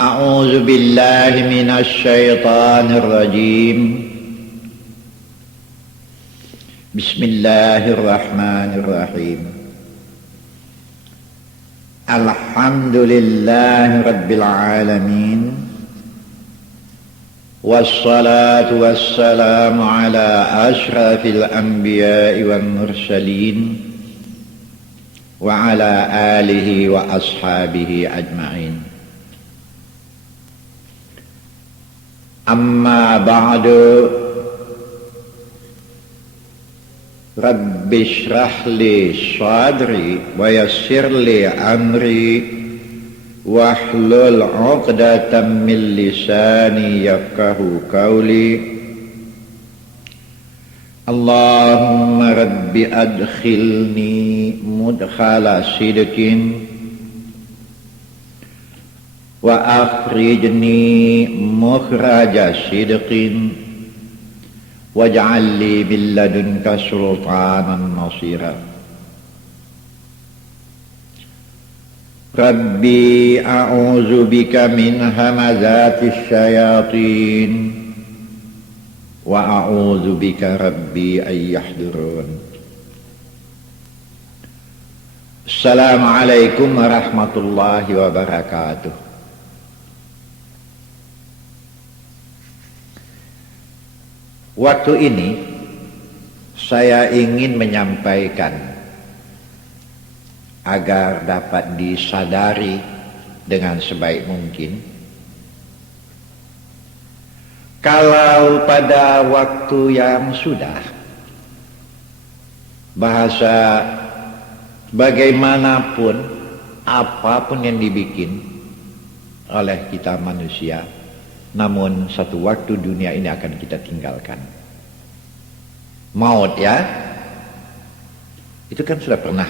أعوذ بالله من الشيطان الرجيم بسم الله الرحمن الرحيم الحمد لله رب العالمين والصلاة والسلام على أشرف الأنبياء والمرسلين وعلى آله وأصحابه أجمعين أما بعد رب اشرح لي صدري ويسر لي أمري واحلل عقدة من لساني يفقه قولي اللهم رب أدخلني مدخل صدق وأخرجني مخرج صدق واجعل لي من لدنك سلطانا نصيرا ربي أعوذ بك من همزات الشياطين وأعوذ بك ربي أن يحضرون. السلام عليكم ورحمة الله وبركاته. Waktu ini saya ingin menyampaikan agar dapat disadari dengan sebaik mungkin, kalau pada waktu yang sudah bahasa bagaimanapun apapun yang dibikin oleh kita manusia, namun satu waktu dunia ini akan kita tinggalkan. Maut ya, itu kan sudah pernah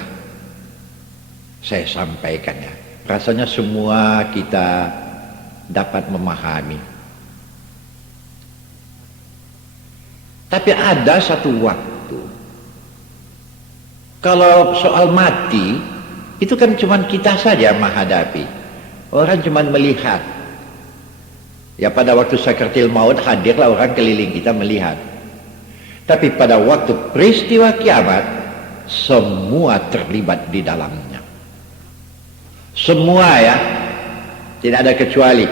saya sampaikan ya. Rasanya semua kita dapat memahami. Tapi ada satu waktu, kalau soal mati, itu kan cuma kita saja menghadapi. Orang cuma melihat. Ya pada waktu sakaratul maut hadirlah orang keliling kita melihat. Tapi pada waktu peristiwa kiamat, semua terlibat di dalamnya. Semua ya, tidak ada kecuali.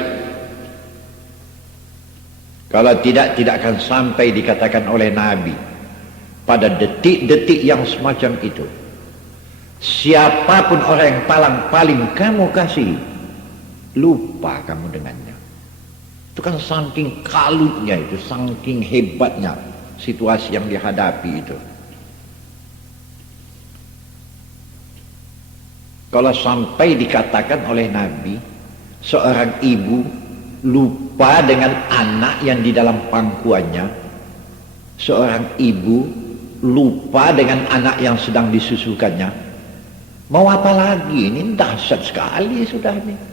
Kalau tidak akan sampai dikatakan oleh Nabi pada detik-detik yang semacam itu. Siapapun orang yang paling kamu kasih, lupa kamu dengannya. Itu kan saking kalutnya itu, saking hebatnya situasi yang dihadapi itu. Kalau sampai dikatakan oleh Nabi, seorang ibu lupa dengan anak yang di dalam pangkuannya, seorang ibu lupa dengan anak yang sedang disusukannya, mau apa lagi? Ini dahsyat sekali sudah nih.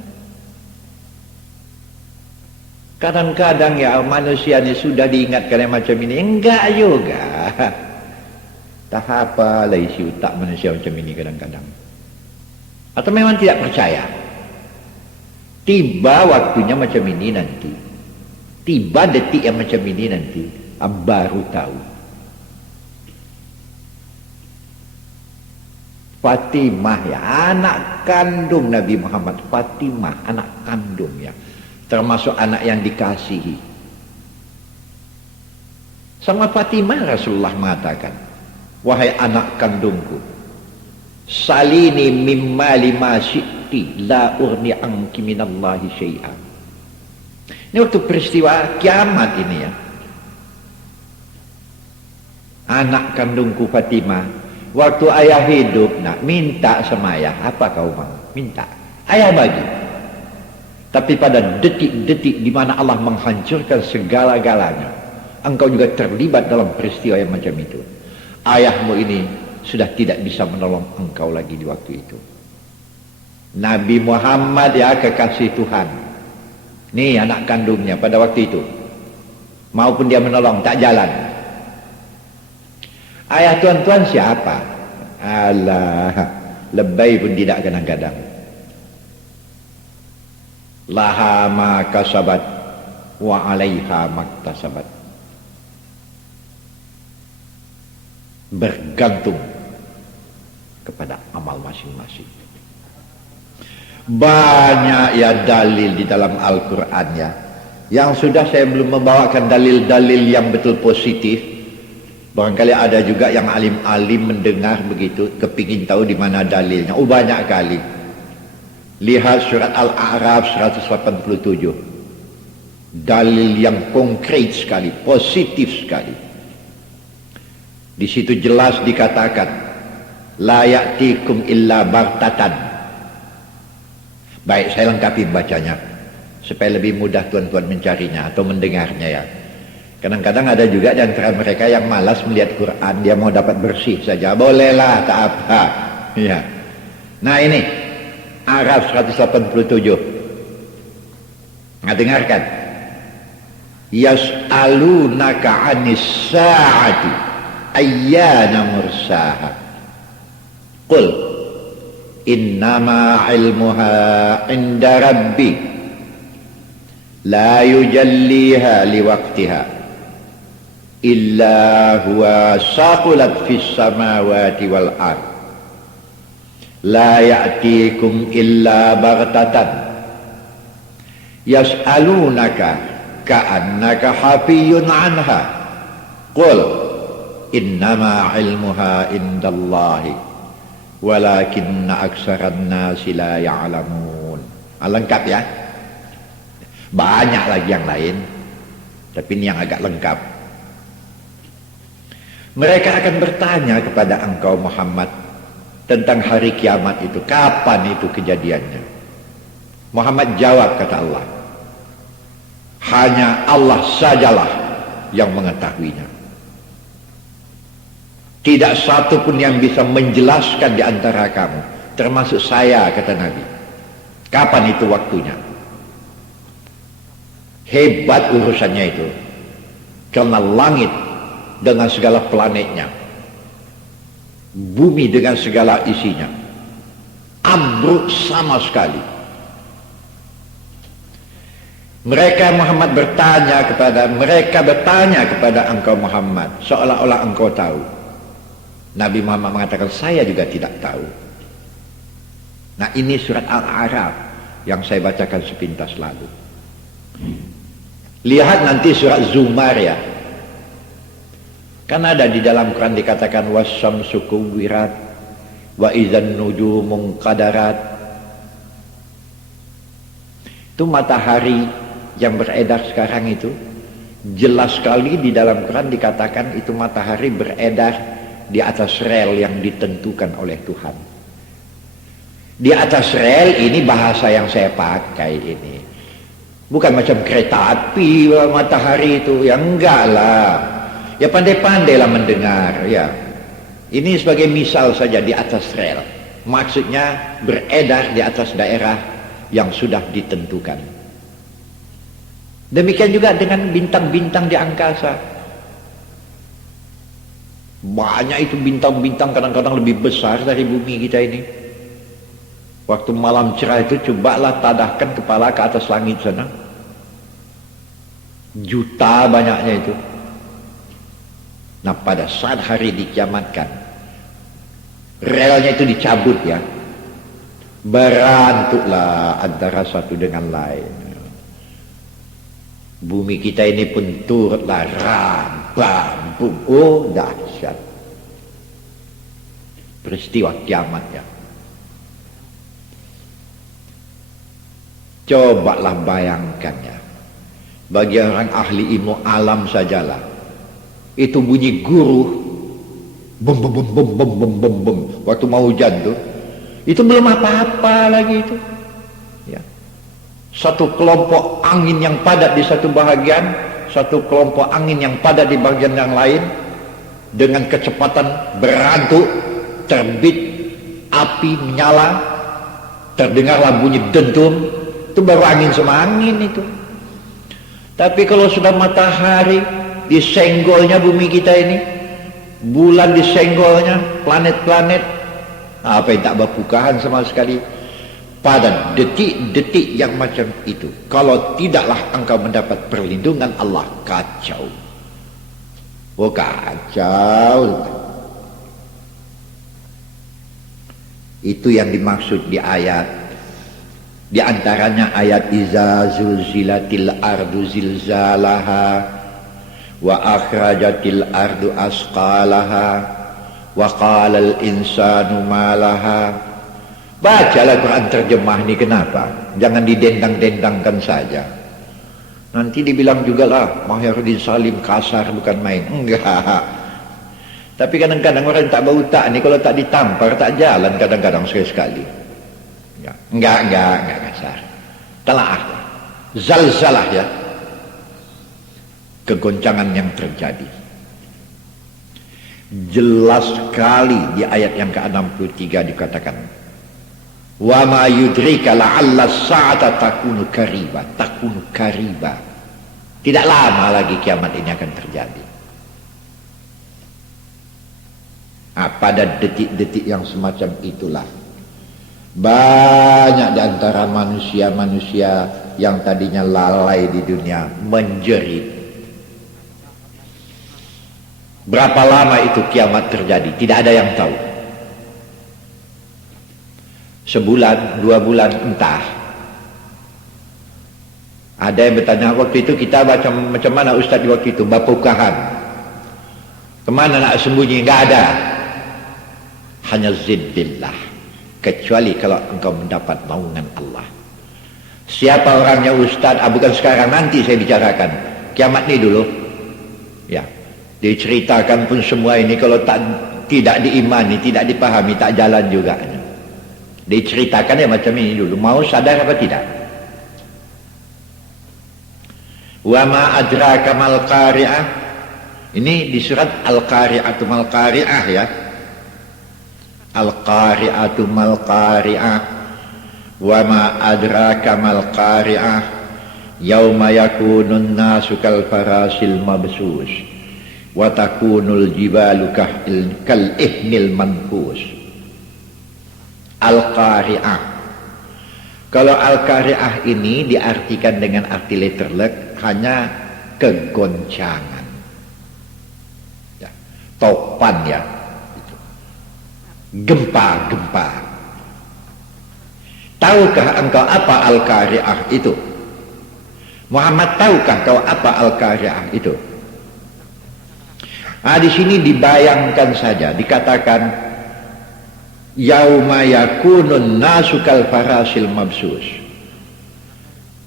Kadang-kadang ya manusia ini sudah diingatkan yang macam ini, enggak juga. Tak apa lah isi otak manusia macam ini kadang-kadang. Atau memang tidak percaya. Tiba waktunya macam ini nanti, tiba detik yang macam ini nanti, baru tahu. Fatimah ya, anak kandung Nabi Muhammad. Fatimah, anak kandung ya, termasuk anak yang dikasihi. Sama Fatimah Rasulullah mengatakan, wahai anak kandungku, salini mimma lima syi'ti la urni anki minallahi syai'an. Ini waktu peristiwa kiamat ini ya. Anak kandungku Fatimah, waktu ayah hidup nak minta sama ayah, apa kau mau? minta, ayah bagi. Tapi pada detik-detik di mana Allah menghancurkan segala-galanya, engkau juga terlibat dalam peristiwa yang macam itu. Ayahmu ini sudah tidak bisa menolong engkau lagi di waktu itu. Nabi Muhammad ya kekasih Tuhan, nih anak kandungnya pada waktu itu, maupun dia menolong tak jalan. Ayah tuan-tuan siapa? Alah, lebay pun tidak kadang-kadang. Laha ma kasabat wa alaiha maktasabat. Bergantung kepada amal masing-masing. Banyak ya dalil di dalam Al-Quran ya, yang sudah saya belum membawakan dalil-dalil yang betul positif. Barangkali ada juga yang alim-alim mendengar begitu, kepingin tahu di mana dalilnya. Oh, banyak kali. Lihat surat Al-A'raf 187. Dalil yang konkret sekali, positif sekali. Di situ jelas dikatakan, la ya'tikum illa baghtatan. Baik, saya lengkapi bacanya supaya lebih mudah tuan-tuan mencarinya atau mendengarnya ya. Kadang-kadang ada juga di antara mereka yang malas melihat Quran, dia mau dapat bersih saja. Bolehlah, tak apa. Ya. Nah ini Araf 187. Nah, dengarkan. Yas'alunaka 'anis sa'ati ayyana mursaha. Qul innama 'ilmuha 'inda rabbi la yujalliha liwaqtiha illa huwa saqulat fis samawati wal ardh la ya'tikum illa baghtatan yas'alunaka ka'annaka hafiyun anha qul innama ilmuha indallahi walakinna aksaran nasi la ya'lamun. Lengkap ya, banyak lagi yang lain, tapi ini yang agak lengkap. Mereka akan bertanya kepada engkau Muhammad tentang hari kiamat itu, kapan itu kejadiannya. Muhammad jawab, kata Allah, hanya Allah sajalah yang mengetahuinya. Tidak satu pun yang bisa menjelaskan di antara kamu, termasuk saya, kata Nabi, kapan itu waktunya. Hebat urusannya itu, karena langit dengan segala planetnya, bumi dengan segala isinya, ambruk sama sekali. Mereka bertanya kepada engkau Muhammad, seolah-olah engkau tahu. Nabi Muhammad mengatakan, saya juga tidak tahu. Nah, ini surat Al-A'raf yang saya bacakan sepintas lalu. Lihat nanti surat Zumar ya. Kan ada di dalam Quran dikatakan wasyamsu kuwirat wa idzan nujumun qadarat. Itu matahari yang beredar sekarang itu jelas sekali di dalam Quran dikatakan itu matahari beredar di atas rel yang ditentukan oleh Tuhan. Di atas rel ini bahasa yang saya pakai ini. Bukan macam kereta api matahari itu, ya enggak lah. Ya pandai-pandailah mendengar ya. Ini sebagai misal saja di atas rel. Maksudnya beredar di atas daerah yang sudah ditentukan. Demikian juga dengan bintang-bintang di angkasa. Banyak itu bintang-bintang, kadang-kadang lebih besar dari bumi kita ini. Waktu malam cerah itu cobalah tadahkan kepala ke atas langit sana. Juta banyaknya itu. Nah, pada saat hari dikiamatkan, relnya itu dicabut ya, berantuklah antara satu dengan lain. Bumi kita ini pun turutlah rambam, oh dahsyat. Peristiwa kiamat ya. Cobalah bayangkan ya, bagi orang ahli ilmu alam sajalah, itu bunyi guruh, bom bom bom bom bom bom bom bom, waktu mau hujan tuh, Itu belum apa-apa lagi itu. Ya. Satu kelompok angin yang padat di satu bahagian, satu kelompok angin yang padat di bagian yang lain, dengan kecepatan berantuk, terbit api menyala, terdengarlah bunyi dentum. Itu baru angin sama angin itu. Tapi kalau sudah matahari disenggolnya bumi kita ini, bulan disenggolnya, planet-planet, apa yang tak berpukahan sama sekali, pada detik-detik yang macam itu, kalau tidaklah engkau mendapat perlindungan Allah, kacau. Oh kacau. Itu yang dimaksud di ayat. Di antaranya ayat iza zulzilatil ardu zilzalaha wa akhrajatil ardu asqalaha wa qalal insanu malaha. Bacalah Quran terjemah ni, kenapa? Jangan didendang-dendangkan saja. Nanti dibilang juga lah Mahyarudin Salim kasar, bukan main. Enggak. Tapi kadang-kadang orang tak berutak ni, kalau tak ditampar tak jalan kadang-kadang sekali-sekali. Ya. Enggak kasar. Talaah. Zalzalah ya. Kegoncangan yang terjadi. Jelas sekali di ayat yang ke-63 dikatakan, wa ma yudrika la'alla sa'ata takunu kariba. Tidak lama lagi kiamat ini akan terjadi. Pada detik-detik yang semacam itulah banyak di antara manusia-manusia yang tadinya lalai di dunia menjerit. Berapa lama itu kiamat terjadi? Tidak ada yang tahu. Sebulan, 2 bulan, entah. Ada yang bertanya, waktu itu kita macam mana Ustaz di waktu itu? Bapukahan. Kemana nak sembunyi? Enggak ada. Hanya zidillah. Kecuali kalau engkau mendapat naungan Allah. Siapa orangnya Ustaz? Bukan sekarang, nanti saya bicarakan. Kiamat ni dulu. Ya. Diceritakan pun semua ini, kalau tidak diimani, tidak dipahami, tak jalan juga. Diceritakan ya macam ini dulu. Mau sadar apa tidak? Wa ma adraka mal qari'ah. Ini di surat Al-Qari'atu mal qari'ah ya. Al-Qari'atu mal qari'ah. Wa ma adraka mal qari'ah. Yauma yakunun nasu kal farasil mabsus. Wa takunul jibalu kal ihnil manfus. Al-Qari'ah. Kalau Al-Qari'ah ini diartikan dengan arti letterlek hanya kegoncangan. Ya. Topan ya. Gempa-gempa. Tahukah engkau apa Al-Qari'ah itu? Muhammad, tahukah kau apa Al-Qari'ah itu? Di sini dibayangkan saja, dikatakan yauma yakunun nasu kal farasil mabsus.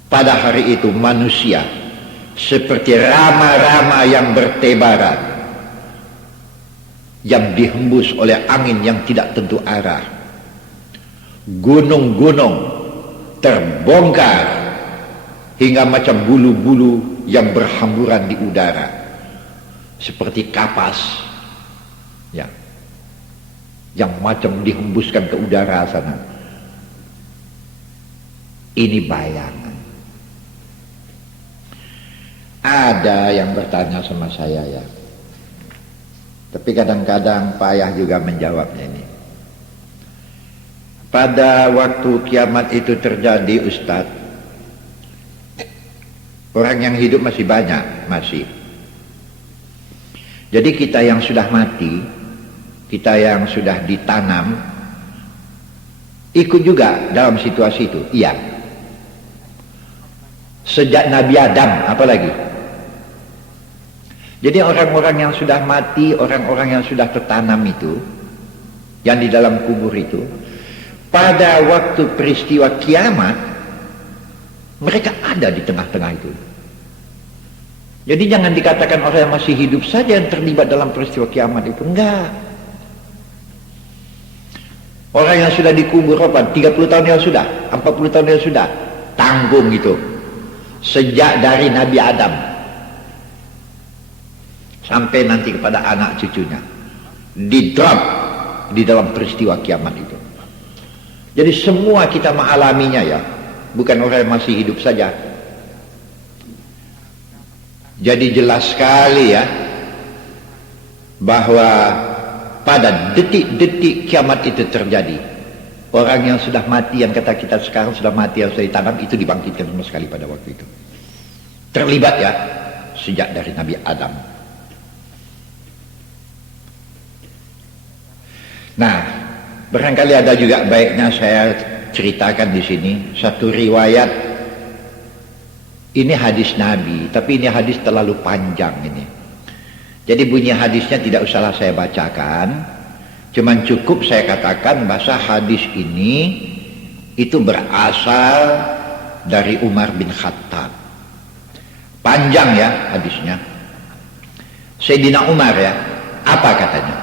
Pada hari itu manusia seperti rama-rama yang bertebaran, yang dihembus oleh angin yang tidak tentu arah. Gunung-gunung terbongkar hingga macam bulu-bulu yang berhamburan di udara, seperti kapas ya, yang macam dihembuskan ke udara sana. Ini bayangan. Ada yang bertanya sama saya ya, tapi kadang-kadang payah juga menjawabnya ini. Pada waktu kiamat itu terjadi Ustadz, orang yang hidup masih banyak, masih. Jadi kita yang sudah mati, kita yang sudah ditanam, ikut juga dalam situasi itu. Iya. Sejak Nabi Adam, apalagi. Jadi orang-orang yang sudah mati, orang-orang yang sudah tertanam itu, yang di dalam kubur itu, pada waktu peristiwa kiamat, mereka ada di tengah-tengah itu. Jadi jangan dikatakan orang yang masih hidup saja yang terlibat dalam peristiwa kiamat itu. Enggak. Orang yang sudah dikubur 30 tahun yang sudah, 40 tahun yang sudah, tanggung itu. Sejak dari Nabi Adam sampai nanti kepada anak cucunya, di-drop di dalam peristiwa kiamat itu. Jadi semua kita mengalaminya ya, bukan orang yang masih hidup saja. Jadi jelas sekali ya, bahwa pada detik-detik kiamat itu terjadi, orang yang sudah mati, yang kata kita sekarang sudah mati, yang sudah ditanam, itu dibangkitkan sama sekali pada waktu itu. Terlibat ya, sejak dari Nabi Adam. Nah, barangkali ada juga baiknya saya ceritakan di sini satu riwayat. Ini hadis Nabi, tapi ini hadis terlalu panjang ini. Jadi bunyi hadisnya tidak usahlah saya bacakan, cuman cukup saya katakan bahasa hadis ini itu berasal dari Umar bin Khattab. Panjang ya hadisnya. Sayyidina Umar ya, apa katanya?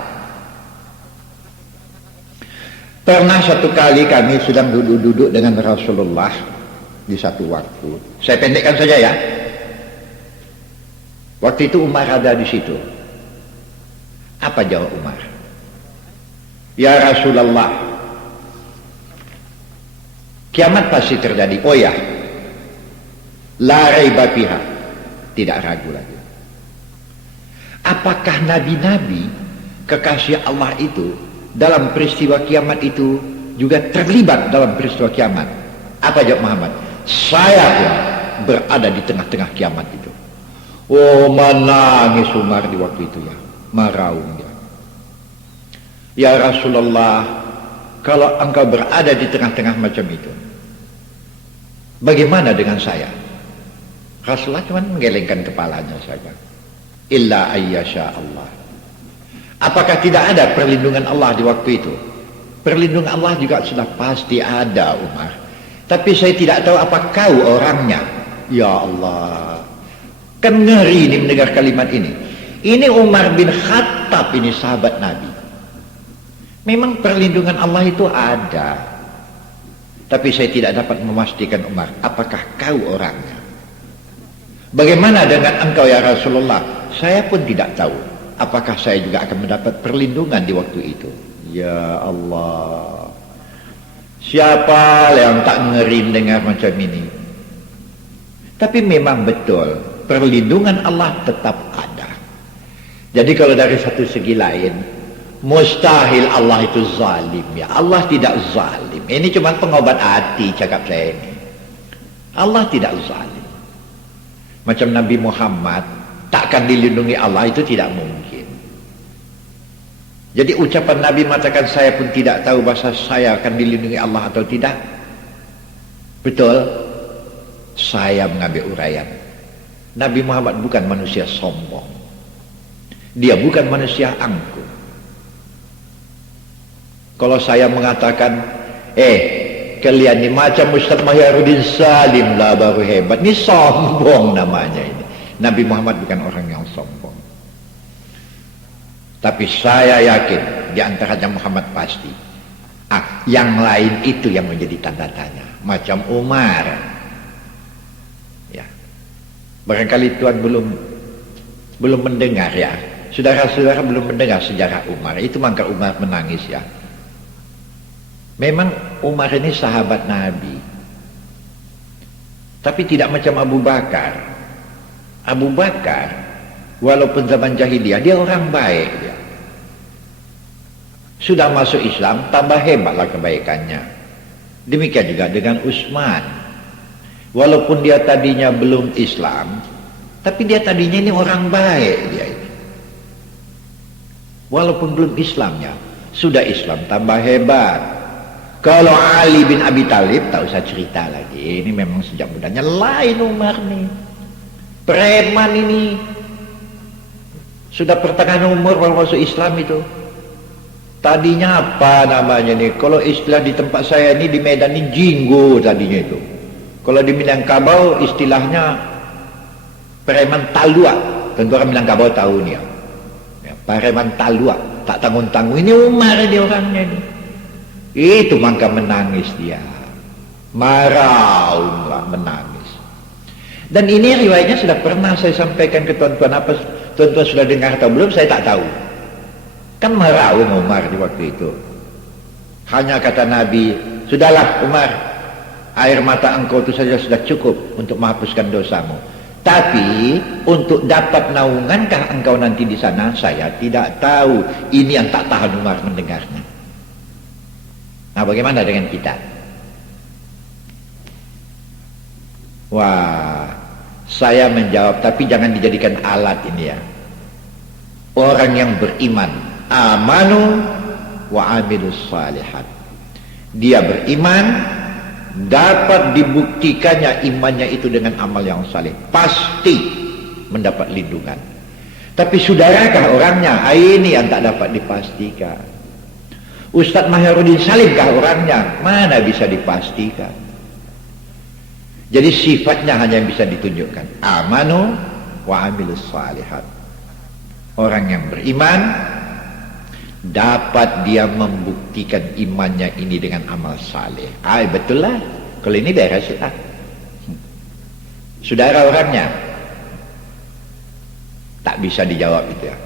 Pernah satu kali kami sedang duduk-duduk dengan Rasulullah di satu waktu. Saya pendekkan saja ya. Waktu itu Umar ada di situ. Apa jawab Umar? Ya Rasulullah, kiamat pasti terjadi. Oh ya, la raiba fiha, tidak ragu lagi. Apakah nabi-nabi kekasih Allah itu dalam peristiwa kiamat itu juga terlibat dalam peristiwa kiamat? Apa jawab Muhammad? Saya pun berada di tengah-tengah kiamat itu. Oh, menangis Umar di waktu itu ya, meraung dia. Ya Rasulullah, kalau engkau berada di tengah-tengah macam itu, bagaimana dengan saya? Rasulullah cuma menggelengkan kepalanya saja. Illa ayyasha Allah. Apakah tidak ada perlindungan Allah di waktu itu? Perlindungan Allah juga sudah pasti ada Umar. Tapi saya tidak tahu apa kau orangnya. Ya Allah, kan ngeri ini mendengar kalimat ini. Ini Umar bin Khattab, ini sahabat Nabi. Memang perlindungan Allah itu ada. Tapi saya tidak dapat memastikan Umar, apakah kau orangnya? Bagaimana dengan engkau ya Rasulullah? Saya pun tidak tahu apakah saya juga akan mendapat perlindungan di waktu itu. Ya Allah, siapa yang tak ngeri dengar macam ini? Tapi memang betul, perlindungan Allah tetap ada. Jadi kalau dari satu segi lain, mustahil Allah itu zalim ya. Allah tidak zalim. Ini cuma pengobat hati cakap saya ini. Allah tidak zalim. Macam Nabi Muhammad takkan dilindungi Allah, itu tidak mungkin. Jadi ucapan Nabi mengatakan saya pun tidak tahu bahasa saya akan dilindungi Allah atau tidak. Betul. Saya mengambil uraian. Nabi Muhammad bukan manusia sombong. Dia bukan manusia angkuh. Kalau saya mengatakan, kalian ini macam Ustaz Mahyarudin Salim lah baru hebat. Ini sombong namanya ini. Nabi Muhammad bukan orang yang sombong. Tapi saya yakin di antaranya Muhammad pasti. Yang lain itu yang menjadi tanda tanya. Macam Umar. Ya. Barangkali Tuhan belum mendengar ya. Saudara-saudara belum mendengar sejarah Umar. Itu maka Umar menangis ya. Memang Umar ini sahabat Nabi, tapi tidak macam Abu Bakar. Abu Bakar walaupun zaman jahiliyah dia orang baik dia. Sudah masuk Islam tambah hebatlah kebaikannya. Demikian juga dengan Utsman. Walaupun dia tadinya belum Islam, tapi dia tadinya ini orang baik dia ini. Walaupun belum Islamnya, sudah Islam tambah hebat. Kalau Ali bin Abi Thalib tak usah cerita lagi. Ini memang sejak mudanya lain Umar nih. Preman ini. Sudah pertengahan umur baru masuk Islam itu. Tadinya apa namanya nih? Kalau istilah di tempat saya ini di Medan ini jinggo tadinya itu. Kalau di Minangkabau istilahnya preman talua. Tentu orang Minangkabau tahu nih ya. Preman talua, tak tanggung-tanggung. Ini Umar ini orangnya ini. Itu maka menangis dia. Marah menangis. Dan ini riwayatnya sudah pernah saya sampaikan ke tuan-tuan. Apa tuan-tuan sudah dengar atau belum, saya tak tahu. Kan marah Umar di waktu itu. Hanya kata Nabi, sudahlah Umar, air mata engkau itu saja sudah cukup untuk menghapuskan dosamu. Tapi untuk dapat naungankah engkau nanti di sana, saya tidak tahu. Ini yang tak tahan Umar mendengarnya. Nah, bagaimana dengan kita? Wah, saya menjawab, tapi jangan dijadikan alat ini ya. Orang yang beriman, amanu wa amilus salihat. Dia beriman, dapat dibuktikannya imannya itu dengan amal yang saleh, pasti mendapat lindungan. Tapi saudarakah orangnya? Ini yang tak dapat dipastikan. Ustadz Mahyarudin Salimkah orangnya? Mana bisa dipastikan. Jadi sifatnya hanya yang bisa ditunjukkan. Amanu wa amilus salihat. Orang yang beriman, dapat dia membuktikan imannya ini dengan amal saleh. Betul lah. Kalau ini beres lah. Saudara orangnya tak bisa dijawab itu ya.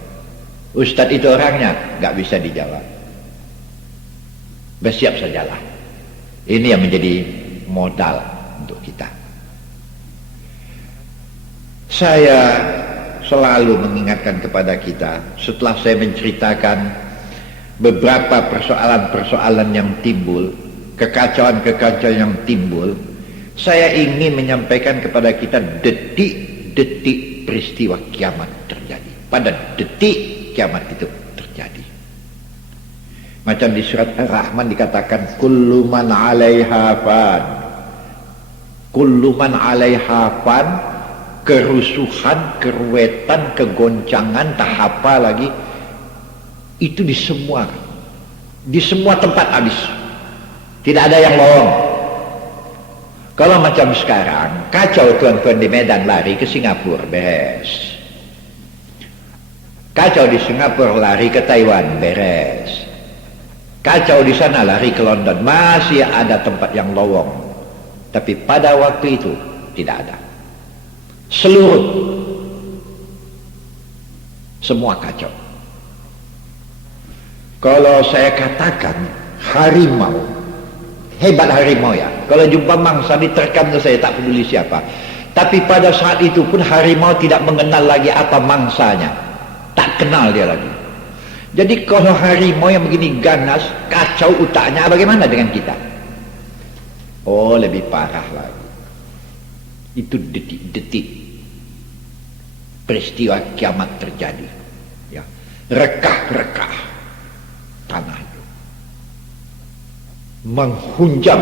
Ustadz itu orangnya gak bisa dijawab. Bersiap sajalah. Ini yang menjadi modal untuk kita. Saya selalu mengingatkan kepada kita, setelah saya menceritakan beberapa persoalan-persoalan yang timbul, kekacauan-kekacauan yang timbul, saya ingin menyampaikan kepada kita detik-detik peristiwa kiamat terjadi. Pada detik kiamat itu terjadi. Macam di surat Ar-Rahman dikatakan, kullu man 'alaiha fan. Kullu man 'alaiha fan, kerusuhan, keruwetan, kegoncangan, tak apa lagi. Itu di semua tempat habis. Tidak ada yang lowong. Kalau macam sekarang, kacau tuan-tuan di Medan lari ke Singapura, beres. Kacau di Singapura lari ke Taiwan, beres. Kacau di sana lari ke London, masih ada tempat yang lowong. Tapi pada waktu itu tidak ada. Semua kacau. Kalau saya katakan harimau, hebat harimau ya. Kalau jumpa mangsa diterkam saya tak peduli siapa. Tapi pada saat itu pun harimau tidak mengenal lagi apa mangsanya. Tak kenal dia lagi. Jadi kalau harimau yang begini ganas, kacau utaknya, bagaimana dengan kita? Oh, lebih parah lagi. Itu detik-detik peristiwa kiamat terjadi. Ya, rekah-rekah tanah itu menghunjam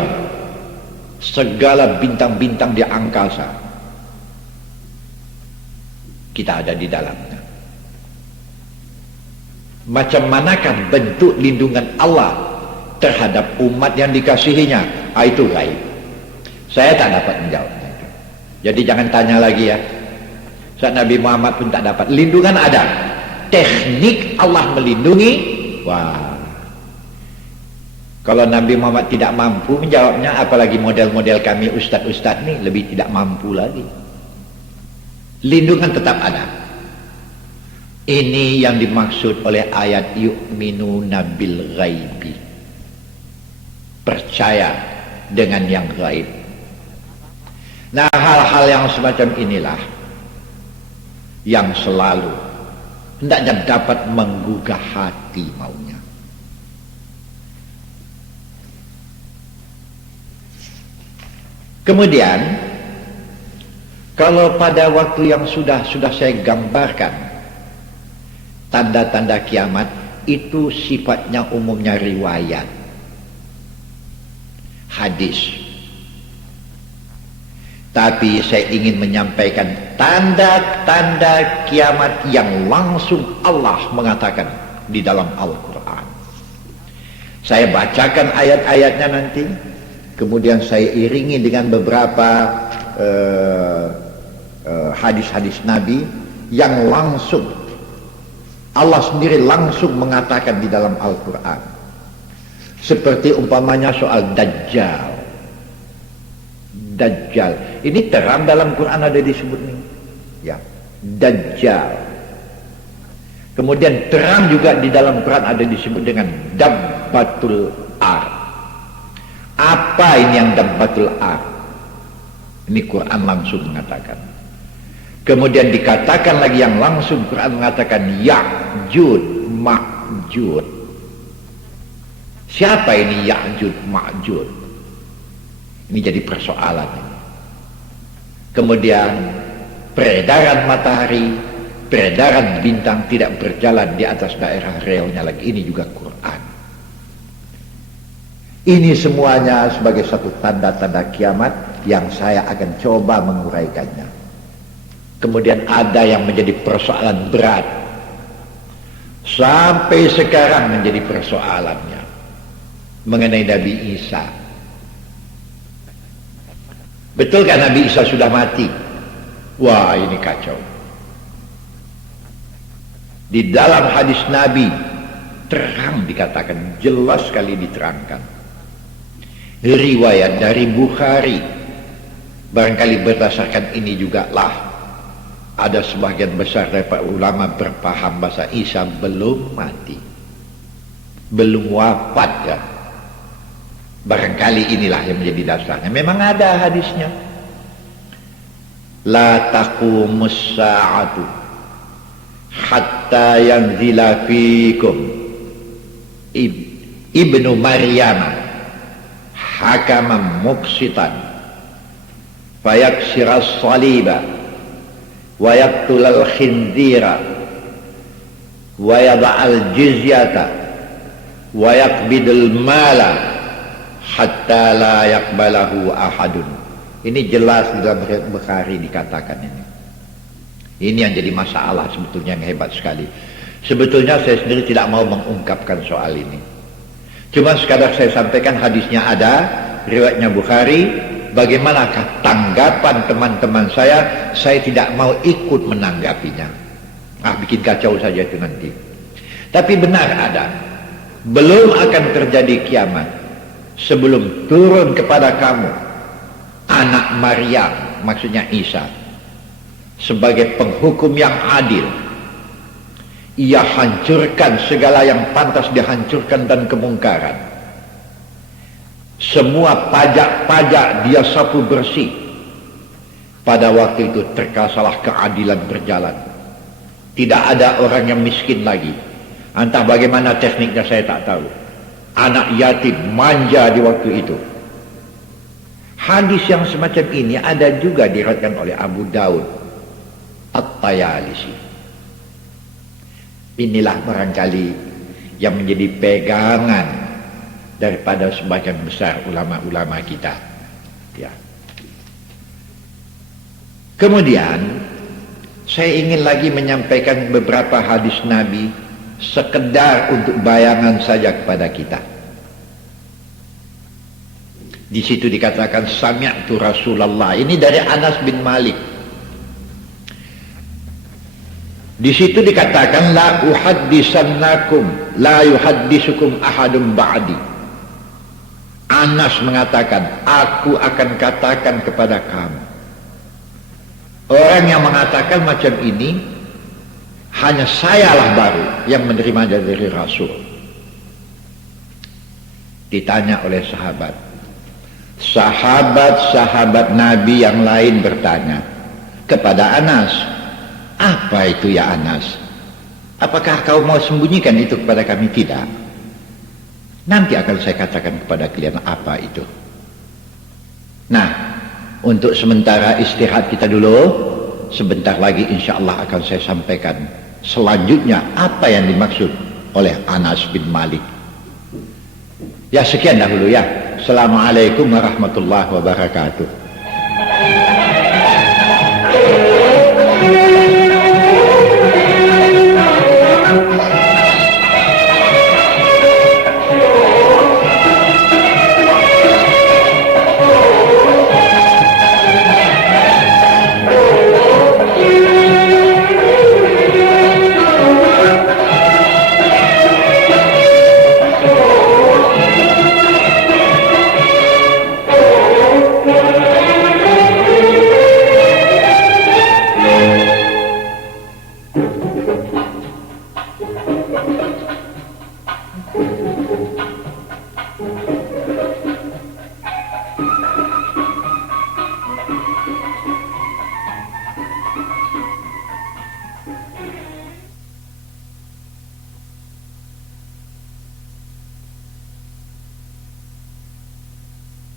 segala bintang-bintang di angkasa. Kita ada di dalamnya. Macam manakah bentuk lindungan Allah terhadap umat yang dikasihinya? Itu gaib. Saya tak dapat menjawabnya. Jadi jangan tanya lagi ya. Saat Nabi Muhammad pun tak dapat. Lindungan ada. Teknik Allah melindungi, wah. Kalau Nabi Muhammad tidak mampu menjawabnya, apalagi model-model kami ustadz-ustadz nih lebih tidak mampu lagi. Lindungan tetap ada. Ini yang dimaksud oleh ayat yu'minuna bil ghaibi. Percaya dengan yang gaib. Nah, hal-hal yang semacam inilah yang selalu hendaknya dapat menggugah hati maunya. Kemudian kalau pada waktu yang sudah saya gambarkan tanda-tanda kiamat, itu sifatnya umumnya riwayat, hadis. Tapi saya ingin menyampaikan tanda-tanda kiamat yang langsung Allah mengatakan di dalam Al-Quran. Saya bacakan ayat-ayatnya nanti, kemudian saya iringi dengan beberapa hadis-hadis Nabi yang langsung Allah sendiri langsung mengatakan di dalam Al-Quran. Seperti umpamanya soal Dajjal. Dajjal. Ini terang dalam Quran ada disebut nih. Ya, Dajjal. Kemudian terang juga di dalam Quran ada disebut dengan Dabbatul Ar. Apa ini yang Dabbatul Ar? Ini Quran langsung mengatakan. Kemudian dikatakan lagi yang langsung Quran mengatakan Ya'jud Ma'jud. Siapa ini Ya'jud Ma'jud? Ini jadi persoalan ini. Kemudian peredaran matahari, peredaran bintang tidak berjalan di atas daerah realnya lagi. Ini juga Quran. Ini semuanya sebagai satu tanda-tanda kiamat yang saya akan coba menguraikannya. Kemudian ada yang menjadi persoalan berat. Sampai sekarang menjadi persoalannya. Mengenai Nabi Isa. Betulkah Nabi Isa sudah mati? Wah, ini kacau. Di dalam hadis Nabi terang dikatakan, jelas sekali diterangkan. Riwayat dari Bukhari, barangkali berdasarkan ini juga lah ada sebagian besar daripada ulama berpaham bahasa Isa belum mati, belum wafat ya. Barangkali inilah yang menjadi dasarnya. Memang ada hadisnya. La taqumus sa'atu hatta yanzila fikum ibnu Maryam hakaman muqsitan fayaksiras saliba wa yaqtulal khinzira wa yada'al jizyata wa yaqbidul mala hatta la yaqbalahu ahadun. Ini jelas di dalam Bukhari dikatakan ini. Ini yang jadi masalah sebetulnya yang hebat sekali. Sebetulnya saya sendiri tidak mau mengungkapkan soal ini. Cuma sekadar saya sampaikan hadisnya ada, riwayatnya Bukhari. Bagaimanakah tanggapan teman-teman saya tidak mau ikut menanggapinya. Bikin kacau saja itu nanti. Tapi benar ada. Belum akan terjadi kiamat sebelum turun kepada kamu anak Maryam, maksudnya Isa, sebagai penghukum yang adil. Ia hancurkan segala yang pantas dihancurkan dan kemungkaran. Semua pajak-pajak dia sapu bersih. Pada waktu itu terkasalah keadilan berjalan. Tidak ada orang yang miskin lagi. Entah bagaimana tekniknya saya tak tahu. Anak yatim manja di waktu itu. Hadis yang semacam ini ada juga diriwayatkan oleh Abu Daud At-Tayalisi. Inilah barangkali yang menjadi pegangan daripada sebagian besar ulama-ulama kita. Ya. Kemudian saya ingin lagi menyampaikan beberapa hadis Nabi sekedar untuk bayangan saja kepada kita. Di situ dikatakan sami'tu Rasulullah. Ini dari Anas bin Malik. Di situ dikatakan la uhaddisannakum la yuhaddisukum ahadun ba'di. Anas mengatakan, aku akan katakan kepada kamu. Orang yang mengatakan macam ini hanya sayalah baru yang menerima dari Rasul. Ditanya oleh sahabat. Sahabat-sahabat Nabi yang lain bertanya kepada Anas, apa itu ya Anas? Apakah kau mau sembunyikan itu kepada kami? Tidak. Nanti akan saya katakan kepada kalian apa itu. Nah, untuk sementara istirahat kita dulu. Sebentar lagi insya Allah akan saya sampaikan selanjutnya apa yang dimaksud oleh Anas bin Malik. Ya, sekian dahulu ya. Assalamualaikum warahmatullahi wabarakatuh.